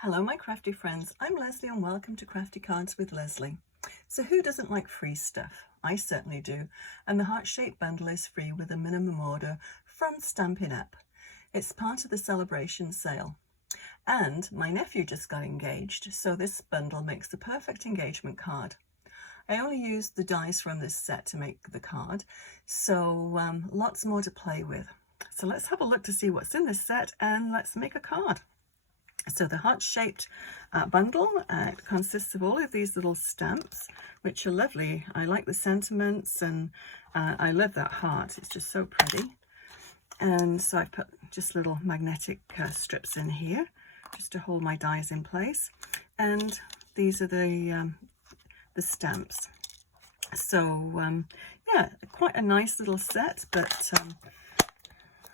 Hello my crafty friends, I'm Leslie and welcome to Crafty Cards with Leslie. So who doesn't like free stuff? I certainly do, and the heart-shaped bundle is free with a minimum order from Stampin' app. It's part of the Sale-A-Bration sale. And my nephew just got engaged, so this bundle makes the perfect engagement card. I only used the dies from this set to make the card, so lots more to play with. So let's have a look to see what's in this set and let's make a card. So the heart-shaped bundle consists of all of these little stamps, which are lovely. I like the sentiments and I love that heart. It's just so pretty. And so I've put just little magnetic strips in here just to hold my dies in place. And these are the stamps. So yeah, quite a nice little set, but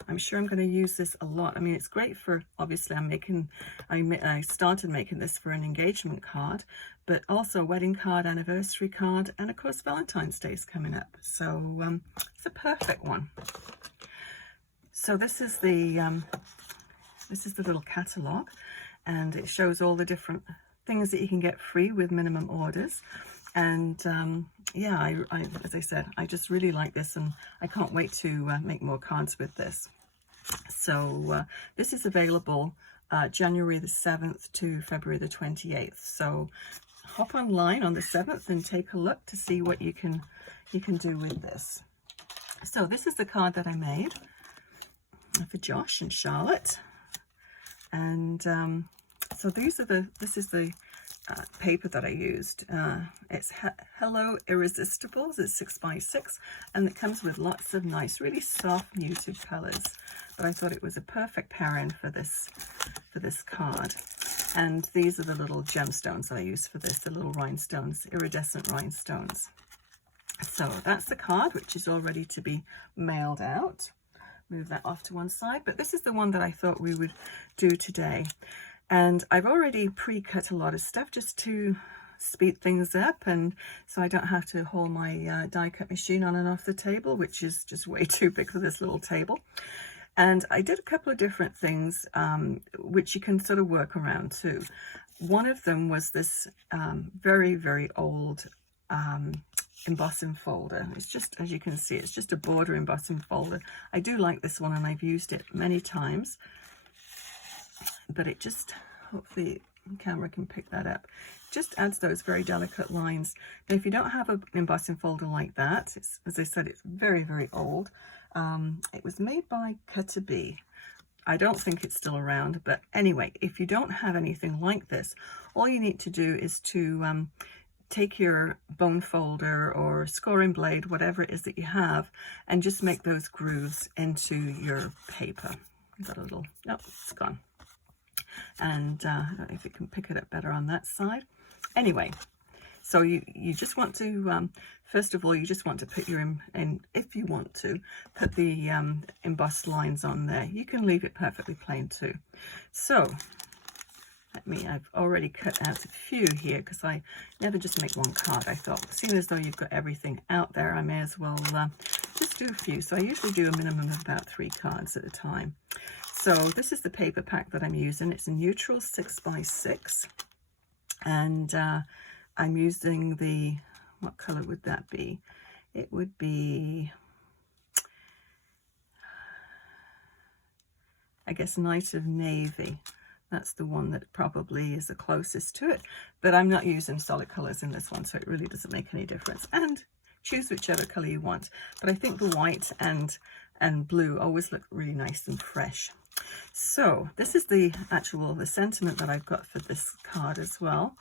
I'm sure I'm going to use this a lot. I mean, it's great for, obviously I started making this for an engagement card, but also a wedding card, anniversary card, and of course Valentine's Day is coming up. So it's a perfect one. So this is the little catalogue, and it shows all the different things that you can get free with minimum orders. And yeah, as I said, I just really like this, and I can't wait to make more cards with this. So this is available January the 7th to February the 28th. So hop online on the 7th and take a look to see what you can do with this. So this is the card that I made for Josh and Charlotte, and so this is the paper that I used. It's Hello Irresistibles. It's 6x6, and it comes with lots of nice, really soft, muted colors. But I thought it was a perfect pairing for this card. And these are the little gemstones that I used for this, the little rhinestones, iridescent rhinestones. So that's the card, which is all ready to be mailed out. Move that off to one side. But this is the one that I thought we would do today. And I've already pre-cut a lot of stuff just to speed things up, and so I don't have to haul my die cut machine on and off the table, which is just way too big for this little table. And I did a couple of different things which you can sort of work around too. One of them was this very, very old embossing folder. It's just, as you can see, it's just a border embossing folder. I do like this one and I've used it many times. But it just, hopefully the camera can pick that up, just adds those very delicate lines. Now if you don't have an embossing folder like that, it's, as I said, it's very, very old. It was made by Cutter Bee. I don't think it's still around, but anyway, if you don't have anything like this, all you need to do is to take your bone folder or scoring blade, whatever it is that you have, and just make those grooves into your paper. Got a little, no, it's gone. And I don't know if you can pick it up better on that side. Anyway, so you just want to, first of all, you just want to put your, if you want to, put the embossed lines on there. You can leave it perfectly plain too. So, I've already cut out a few here because I never just make one card. I thought, seeing as though you've got everything out there, I may as well just do a few. So I usually do a minimum of about 3 cards at a time. So this is the paper pack that I'm using. It's a neutral 6x6, and I'm using the, what color would that be? It would be, I guess, Night of Navy. That's the one that probably is the closest to it, but I'm not using solid colors in this one, so it really doesn't make any difference. And choose whichever color you want, but I think the white and blue always look really nice and fresh. So this is the sentiment that I've got for this card as well.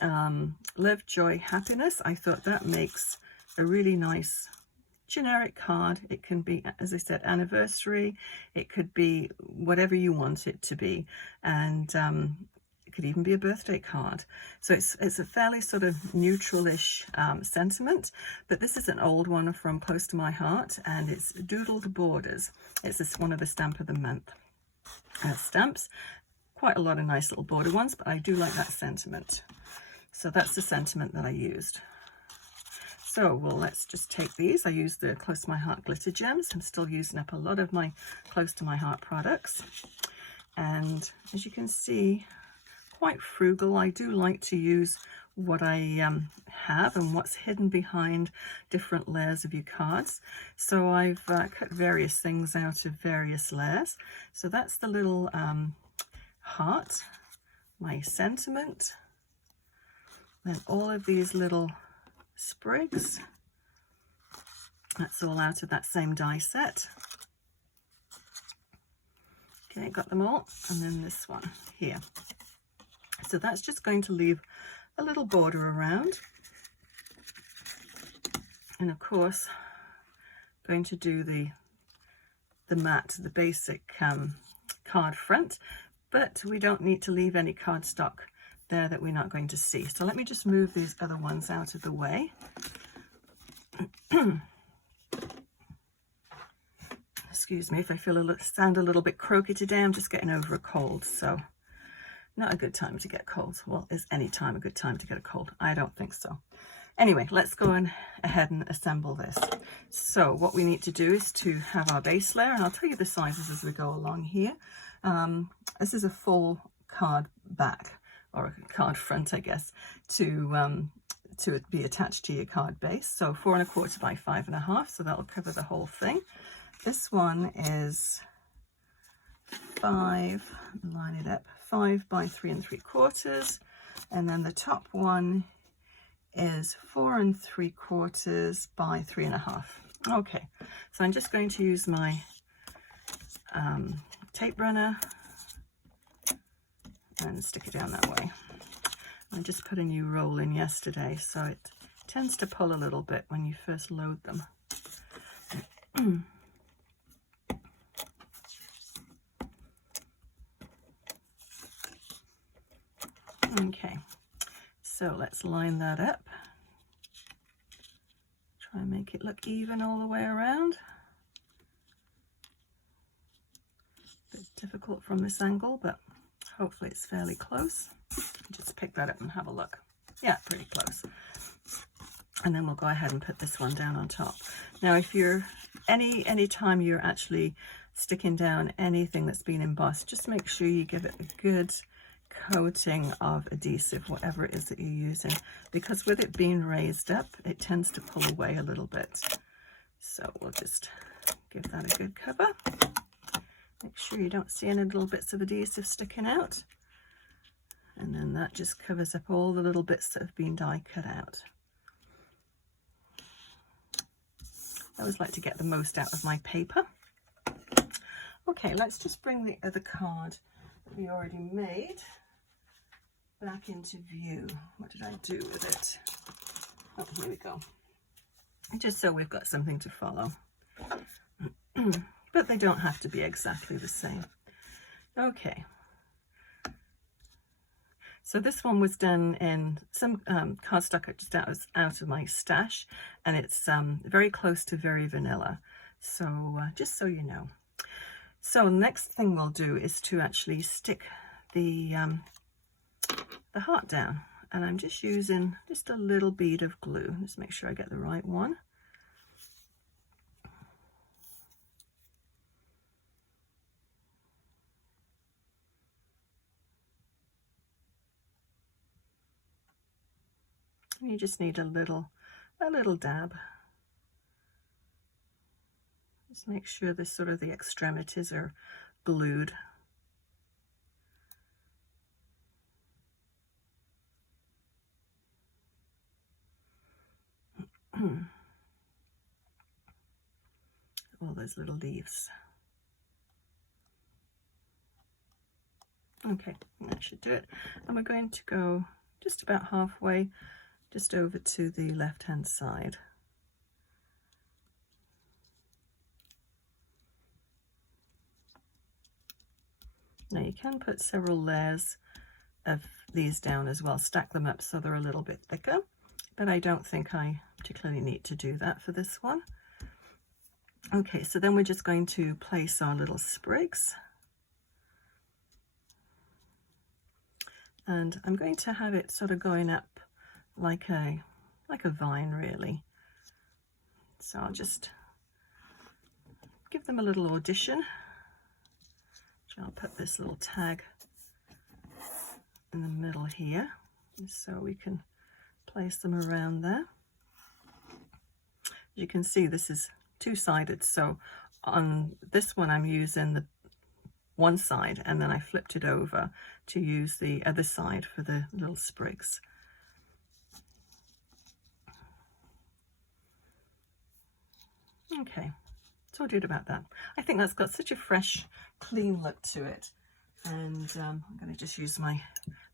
Love, joy, happiness. I thought that makes a really nice generic card. It can be, as I said, anniversary. It could be whatever you want it to be, and it could even be a birthday card. So it's a fairly sort of neutralish sentiment, but this is an old one from Close to My Heart, and it's Doodled Borders. It's one of the Stamp of the Month stamps. Quite a lot of nice little border ones, but I do like that sentiment. So that's the sentiment that I used. So, well, let's just take these. I used the Close to My Heart glitter gems. I'm still using up a lot of my Close to My Heart products. And as you can see, quite frugal. I do like to use what I have and what's hidden behind different layers of your cards. So I've cut various things out of various layers. So that's the little heart, my sentiment, then all of these little sprigs. That's all out of that same die set. Okay, got them all, and then this one here. So that's just going to leave a little border around, and of course going to do the matte, the basic card front, but we don't need to leave any cardstock there that we're not going to see. So let me just move these other ones out of the way. Excuse me if I sound a little bit croaky today. I'm just getting over a cold, so not a good time to get cold. Well, is any time a good time to get a cold? I don't think so. Anyway, let's go ahead and assemble this. So what we need to do is to have our base layer, and I'll tell you the sizes as we go along here. This is a full card back, or a card front, I guess, to be attached to your card base. So 4 1/4 by 5 1/2, so that'll cover the whole thing. This one is 5, line it up, 5 by 3 3/4, and then the top one is 4 3/4 by 3 1/2. Okay, so I'm just going to use my tape runner and stick it down that way. I just put a new roll in yesterday, so it tends to pull a little bit when you first load them. Okay, so let's line that up. Try and make it look even all the way around. Bit difficult from this angle, but hopefully it's fairly close. Just pick that up and have a look. Yeah, pretty close. And then we'll go ahead and put this one down on top. Now, if you're any time you're actually sticking down anything that's been embossed, just make sure you give it a good coating of adhesive, whatever it is that you're using, because with it being raised up, it tends to pull away a little bit. So we'll just give that a good cover. Make sure you don't see any little bits of adhesive sticking out. And then that just covers up all the little bits that have been die cut out. I always like to get the most out of my paper. Okay, let's just bring the other card that we already made back into view. What did I do with it? Oh, here we go. Just so we've got something to follow. But they don't have to be exactly the same. Okay. So this one was done in some cardstock just out of my stash, and it's very close to very vanilla. So just so you know. So next thing we'll do is to actually stick the heart down, and I'm just using just a little bead of glue. Just make sure I get the right one. You just need a little dab. Just make sure the the extremities are glued. All those little leaves. Okay, that should do it. And we're going to go just about halfway, just over to the left-hand side. Now you can put several layers of these down as well, stack them up so they're a little bit thicker, but I don't think I particularly need to do that for this one. Okay, so then we're just going to place our little sprigs. And I'm going to have it going up like a vine, really. So I'll just give them a little audition. I'll put this little tag in the middle here, so we can place them around there. As you can see, this is two-sided, so on this one I'm using the one side, and then I flipped it over to use the other side for the little sprigs. Okay, so what do about that? I think that's got such a fresh, clean look to it. And I'm going to just use my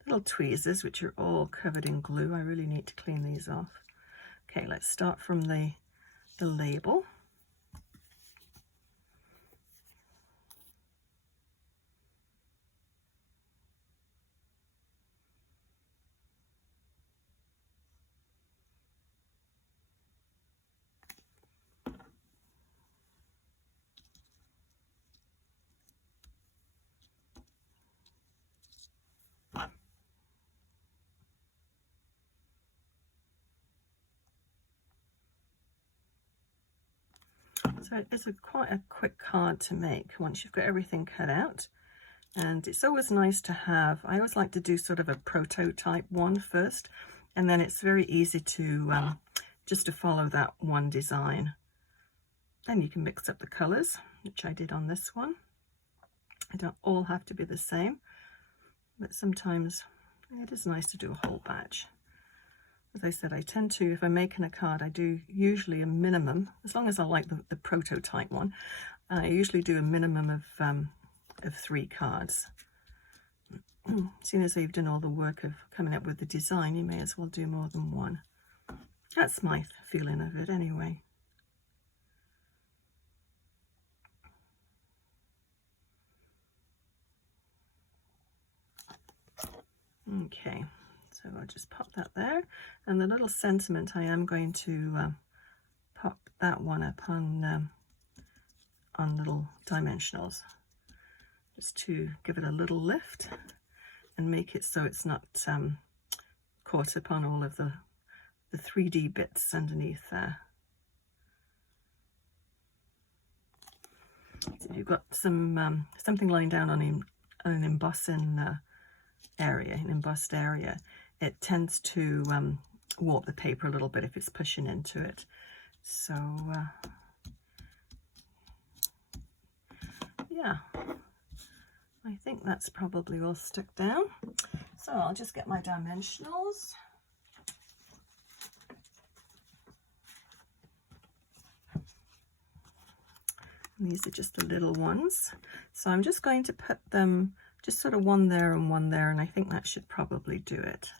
little tweezers, which are all covered in glue. I really need to clean these off. Okay, let's start from the label. So it's quite a quick card to make once you've got everything cut out. And it's always nice to have, I always like to do sort of a prototype one first, and then it's very easy to just to follow that one design. Then you can mix up the colors, which I did on this one. They don't all have to be the same, but sometimes it is nice to do a whole batch. As I said, I tend to, if I'm making a card, I do usually a minimum, as long as I like the prototype one, I usually do a minimum of 3 cards. Seeing as you've done all the work of coming up with the design, you may as well do more than one. That's my feeling of it anyway. Okay. So I'll just pop that there, and the little sentiment I am going to pop that one up on little dimensionals, just to give it a little lift and make it so it's not caught up on all of the 3D bits underneath there. So if you've got some something lying down on an embossing area, an embossed area, it tends to warp the paper a little bit if it's pushing into it. So yeah, I think that's probably all stuck down. So I'll just get my dimensionals. And these are just the little ones. So I'm just going to put them just sort of one there, and I think that should probably do it.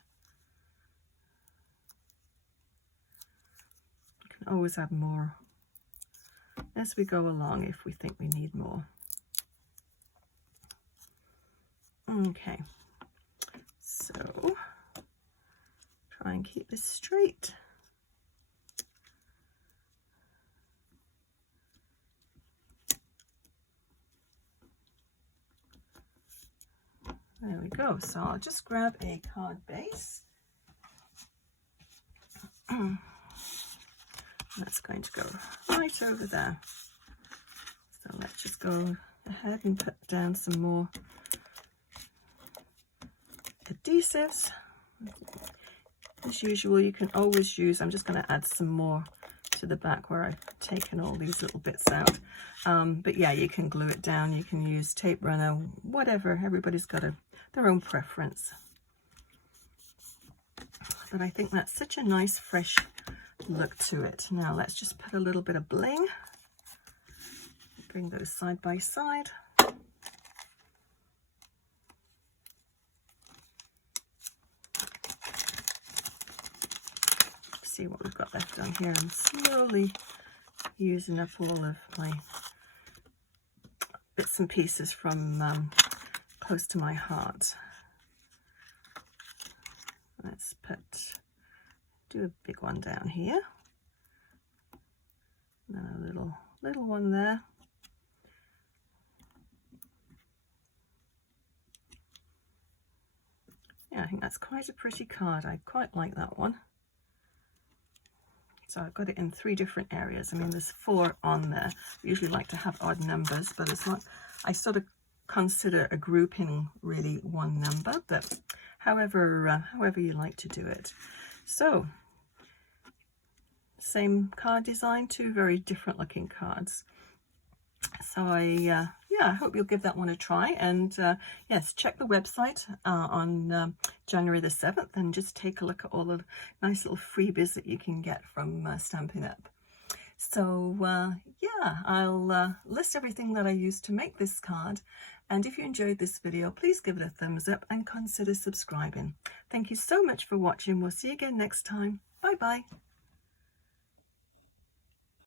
Always add more as we go along if we think we need more. Okay, so try and keep this straight. There we go. So I'll just grab a card base. That's going to go right over there. So let's just go ahead and put down some more adhesives. As usual, you can always use, I'm just going to add some more to the back where I've taken all these little bits out. But yeah, you can glue it down, you can use tape runner, whatever. Everybody's got their own preference. But I think that's such a nice, fresh look to it. Now let's just put a little bit of bling. Bring those side by side. See what we've got left on here. I'm slowly using up all of my bits and pieces from close to my heart. Let's do a big one down here, and then a little one there. Yeah, I think that's quite a pretty card. I quite like that one. So I've got it in 3 different areas. I mean, there's 4 on there. I usually like to have odd numbers, but it's not, I sort of consider a grouping really one number, but however you like to do it. So same card design, two very different looking cards. So yeah, I hope you'll give that one a try. And yes, check the website on January the 7th and just take a look at all the nice little freebies that you can get from Stampin' Up. So yeah, I'll list everything that I used to make this card. And if you enjoyed this video, please give it a thumbs up and consider subscribing. Thank you so much for watching. We'll see you again next time. Bye bye.